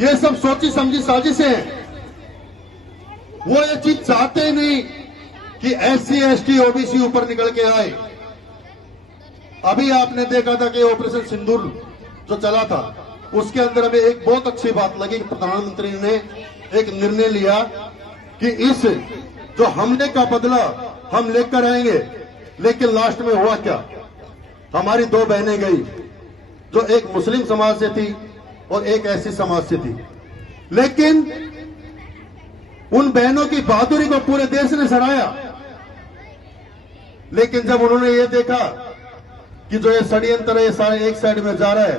ये सब सोची समझी साजिशें हैं। वो ये चीज चाहते नहीं कि SC ST OBC ऊपर निकल के आए। अभी आपने देखा था कि ऑपरेशन सिंदूर जो चला था, उसके अंदर हमें एक बहुत अच्छी बात लगी कि प्रधानमंत्री ने एक निर्णय लिया कि इस जो हमले का बदला हम लेकर आएंगे। लेकिन लास्ट में हुआ क्या, हमारी दो बहनें गई, जो एक मुस्लिम समाज से थी और एक SC समाज से थी। लेकिन उन बहनों की बहादुरी को पूरे देश ने सराहा। लेकिन जब उन्होंने ये देखा कि जो ये षड्यंत्र है सारे एक साइड में जा रहा है,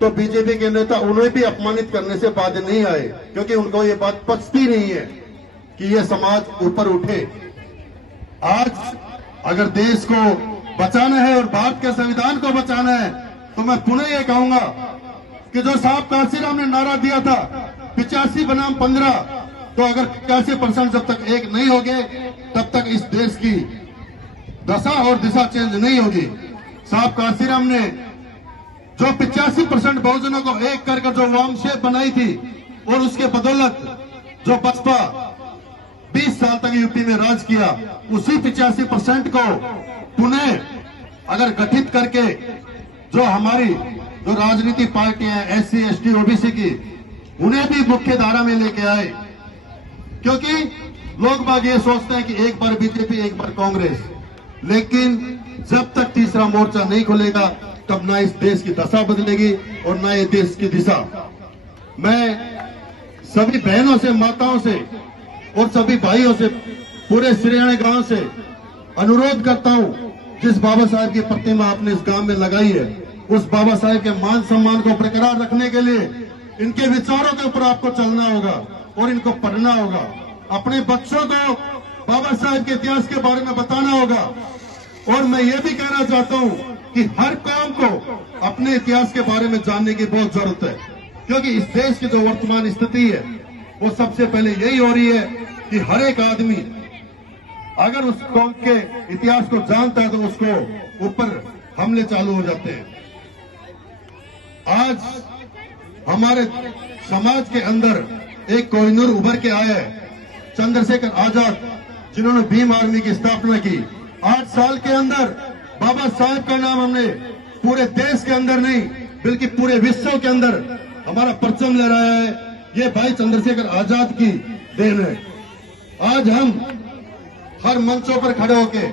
तो बीजेपी के नेता उन्हें भी अपमानित करने से बाज नहीं आए, क्योंकि उनको ये बात पचती नहीं है कि ये समाज ऊपर उठे। आज अगर देश को बचाना है और भारत के संविधान को बचाना है, तो मैं पुनः ये कहूंगा कि जो साहब काशीराम ने नारा दिया था 85 बनाम 15, तो अगर 85% जब तक एक नहीं होंगे तब तक इस देश की दशा और दिशा चेंज नहीं होगी। साहब काशीराम ने जो 85% बहुजनों को एक कर जो वाम शेप बनाई थी, और उसके बदौलत जो बसपा 20 साल तक यूपी में राज किया, उसी 85% को पुनः अगर गठित करके जो हमारी जो राजनीतिक पार्टियां SC ST OBC की, उन्हें भी मुख्य धारा में लेके आए। क्योंकि लोग बाग ये सोचते हैं कि एक बार बीजेपी एक बार कांग्रेस, लेकिन जब तक तीसरा मोर्चा नहीं खुलेगा तब ना इस देश की दशा बदलेगी और ना ये देश की दिशा। मैं सभी बहनों से, माताओं से और सभी भाइयों से, पूरे श्रीयाणी गांव से अनुरोध करता हूं, जिस बाबा साहेब की प्रतिमा आपने इस गांव में लगाई है, उस बाबा साहेब के मान सम्मान को बरकरार रखने के लिए इनके विचारों के ऊपर आपको चलना होगा और इनको पढ़ना होगा। अपने बच्चों को बाबा साहेब के इतिहास के बारे में बताना होगा। और मैं ये भी कहना चाहता हूं कि हर कौम को अपने इतिहास के बारे में जानने की बहुत जरूरत है, क्योंकि इस देश की जो वर्तमान स्थिति है वो सबसे पहले यही हो रही है कि हर एक आदमी अगर उस कौम के इतिहास को जानता है तो उसको ऊपर हमले चालू हो जाते हैं। आज हमारे समाज के अंदर एक कोहिनूर उभर के आया है, चंद्रशेखर आजाद, जिन्होंने भीम आर्मी की स्थापना की। 8 साल के अंदर बाबा साहेब का नाम हमने पूरे देश के अंदर नहीं बल्कि पूरे विश्व के अंदर हमारा परचम लहराया है। ये भाई चंद्रशेखर आजाद की देन है। आज हम हर मंचों पर खड़े होके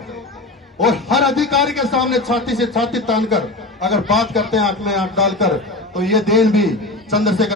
और हर अधिकारी के सामने छाती से छाती तानकर अगर बात करते हैं, आंख में आंख डालकर, तो ये देन भी चंद्रशेखर